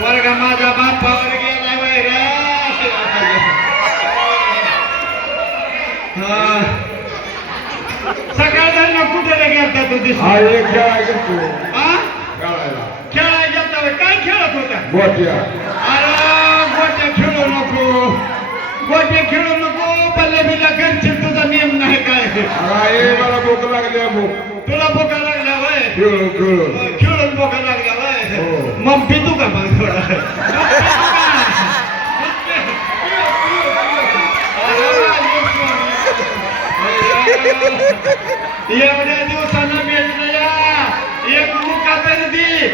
वर्ग माझा बापावर गेला वय रे. सकाळ झालं कुठे गेलता तू दिस खेळायला गेलता. काय खेळत होता? गोट्या. अरे गोट्या खेळू नको. गोट्या खेळू नको. पल्ले बिल्ला करशील तुझा नियम नाही काय? मला भूक लागली आहे भूक. तुला बोका लागल्या वय खेळू खेळू. हो. मग पितू का मग थोडा एवढ्या दिवसानं भेटलं या एक मुका तरी दी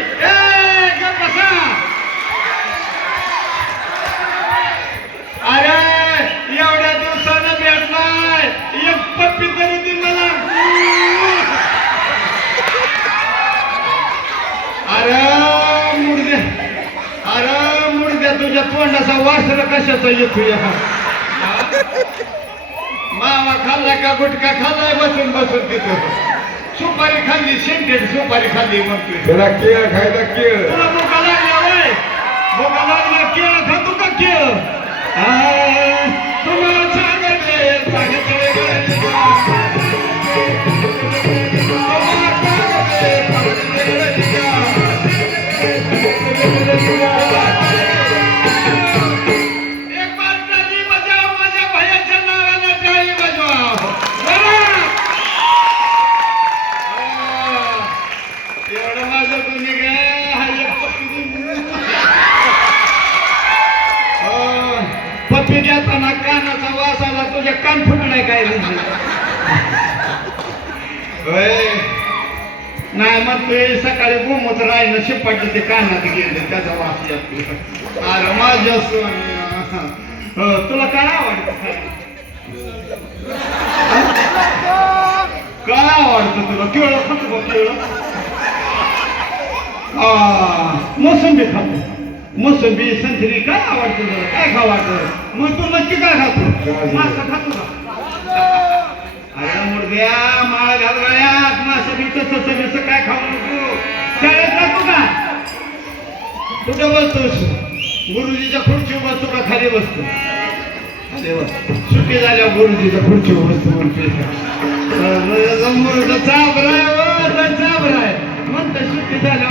तुझ्या तोंडाचा वासर कशाचा येतो या? मावा खाल्ला का गुटखा खाल्लाय? बसून बसून तिथं. सुपारी खाल्ली शेंटेड सुपारी खाल्ली म्हणतोय त्याला केळ खायचा केळ. तुला भोका लागला वय. भोका लागला केळ खातो का केळ. कानाचा वास आला तुझ्या कान फुटलाय काय नाही मग ते सकाळी गोमूत्र राहिलं शिपाटी ते कानात गेले त्याचा वास येतो अरे माझ्या सोन्या. हो, तुला काय आवडतं? काय आवडतं तुला? केळं खातो केळं? मोसंबी खातो. मोसंबी संत्री काय आवडतं तुला? काय खाऊ वाटतं? मग तू नक्की काय खातो? मासा खातो का? अरे मुर्द्या माळ घालवायात मासा बी तसं सगळं काय खाऊ नको? शाळेत जातो का? कुठे बसतोस? गुरुजीच्या खुर्चीवर बसतो का? खाली बसतो. खाली बसतो. सुट्टी झाल्या गुरुजीच्या खुर्चीवर बसतो म्हणते मुरुड चाबराय चाबराय म्हणते सुट्टी झाल्या.